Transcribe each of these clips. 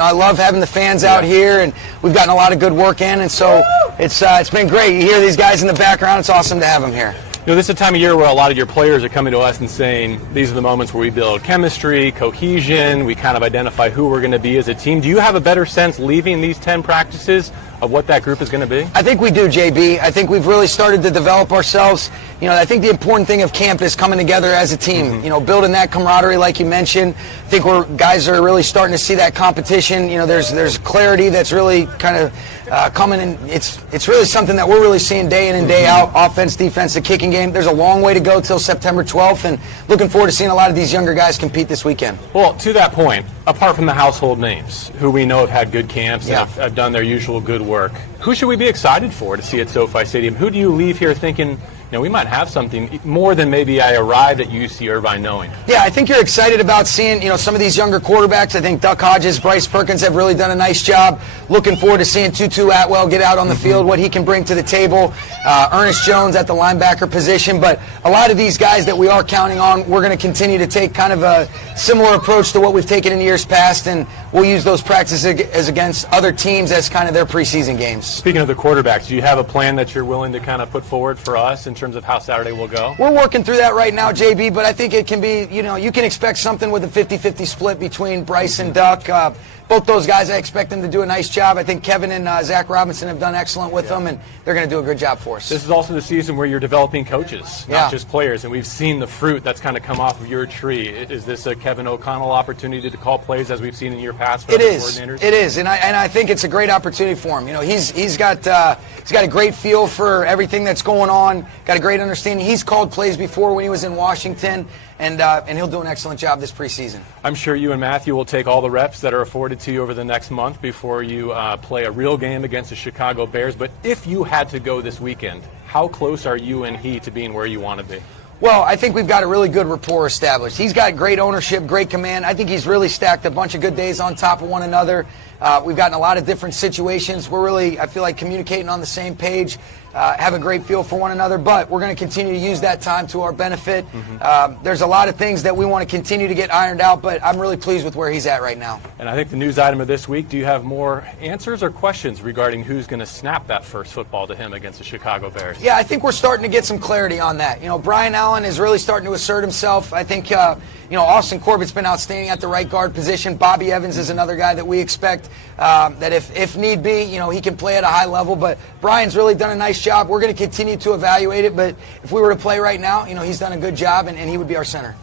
I love having the fans out here, and we've gotten a lot of good work in, and so it's been great. You hear these guys in the background. It's awesome to have them here. You know, this is a time of year where a lot of your players are coming to us and saying these are the moments where we build chemistry, cohesion, we kind of identify who we're going to be as a team. Do you have a better sense leaving these 10 practices of what that group is going to be? I think we do, JB. I think we've really started to develop ourselves. You know, I think the important thing of camp is coming together as a team, you know, building that camaraderie like you mentioned. I think guys are really starting to see that competition. You know, there's clarity that's really kind of coming, and it's really something that we're really seeing day in and day out. Offense, defense, the kicking game. There's a long way to go till September 12th, and looking forward to seeing a lot of these younger guys compete this weekend. Well, to that point, apart from the household names, who we know have had good camps and have done their usual good work, who should we be excited for to see at SoFi Stadium? Who do you leave here thinking, you know, we might have something more than maybe I arrived at UC Irvine knowing? Yeah, I think you're excited about seeing, you know, some of these younger quarterbacks. I think Duck Hodges, Bryce Perkins have really done a nice job. Looking forward to seeing Tutu Atwell get out on the field, what he can bring to the table. Ernest Jones at the linebacker position. But a lot of these guys that we are counting on, we're going to continue to take kind of a similar approach to what we've taken in years past, and we'll use those practices as against other teams as kind of their preseason games. Speaking of the quarterbacks, do you have a plan that you're willing to kind of put forward for us in terms of how Saturday will go? We're working through that right now, JB, but I think it can be, you know, you can expect something with a 50-50 split between Bryce and Duck. Both those guys, I expect them to do a nice job. I think Kevin and Zach Robinson have done excellent with them, and they're going to do a good job for us. This is also the season where you're developing coaches, not just players, and we've seen the fruit that's kind of come off of your tree. Is this a Kevin O'Connell opportunity to call plays as we've seen in your past for other coordinators? It is, and I think it's a great opportunity for him. You know, he's got a great feel for everything that's going on, got a great understanding. He's called plays before when he was in Washington, and he'll do an excellent job this preseason. I'm sure you and Matthew will take all the reps that are afforded to you over the next month before you play a real game against the Chicago Bears. But if you had to go this weekend, how close are you and he to being where you want to be? Well, I think we've got a really good rapport established. He's got great ownership, great command. I think he's really stacked a bunch of good days on top of one another. We've gotten a lot of different situations. We're really, I feel like, communicating on the same page, have a great feel for one another, but we're going to continue to use that time to our benefit. There's a lot of things that we want to continue to get ironed out, but I'm really pleased with where he's at right now. And I think the news item of this week, do you have more answers or questions regarding who's going to snap that first football to him against the Chicago Bears? Yeah, I think we're starting to get some clarity on that. You know, Brian Allen is really starting to assert himself. I think, you know, Austin Corbett's been outstanding at the right guard position. Bobby Evans is another guy that we expect that if need be, you know, he can play at a high level. But Brian's really done a nice job. We're going to continue to evaluate it. But if we were to play right now, you know, he's done a good job, and he would be our center.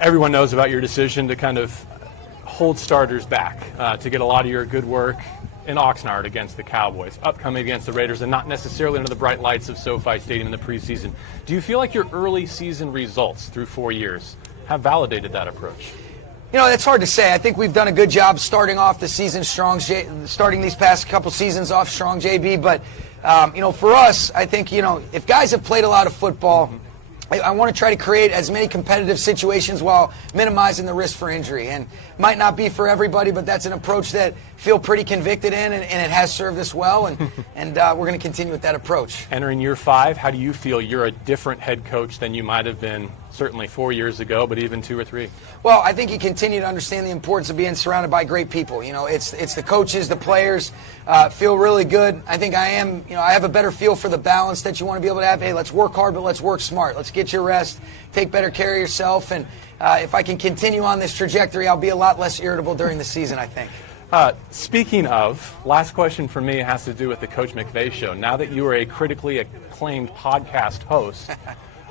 Everyone knows about your decision to kind of hold starters back, to get a lot of your good work in Oxnard against the Cowboys, upcoming against the Raiders, and not necessarily under the bright lights of SoFi Stadium in the preseason. Do you feel like your early season results through 4 years have validated that approach? You know, it's hard to say. I think we've done a good job starting off the season strong, starting these past couple seasons off strong, JB. But, you know, for us, I think, you know, if guys have played a lot of football, I want to try to create as many competitive situations while minimizing the risk for injury. And might not be for everybody, but that's an approach that I feel pretty convicted in, and it has served us well, and we're going to continue with that approach. Entering year 5, how do you feel you're a different head coach than you might have been certainly 4 years ago, but even 2 or 3? Well, I think you continue to understand the importance of being surrounded by great people. You know, it's the coaches, the players feel really good. I think I have a better feel for the balance that you want to be able to have. Hey, let's work hard, but let's work smart. Let's get your rest, take better care of yourself, and if I can continue on this trajectory, I'll be a lot less irritable during the season, I think. Speaking of, last question for me has to do with the Coach McVay show. Now that you are a critically acclaimed podcast host,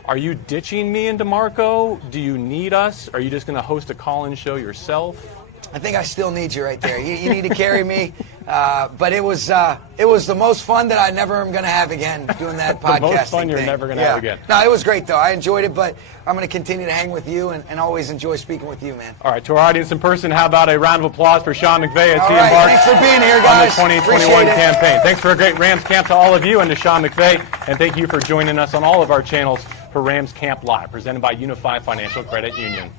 are you ditching me and DeMarco? Do you need us? Are you just going to host a call-in show yourself? I think I still need you right there. You need to carry me. But it was the most fun that I never am going to have again doing that podcasting. The most fun you're never going to have again. No, it was great, though. I enjoyed it, but I'm going to continue to hang with you and always enjoy speaking with you, man. All right, to our audience in person, how about a round of applause for Sean McVay as he embarks thanks for being here, guys. On the 2021 campaign. Thanks for a great Rams camp to all of you and to Sean McVay, and thank you for joining us on all of our channels for Rams Camp Live, presented by UNIFY Financial Credit Union.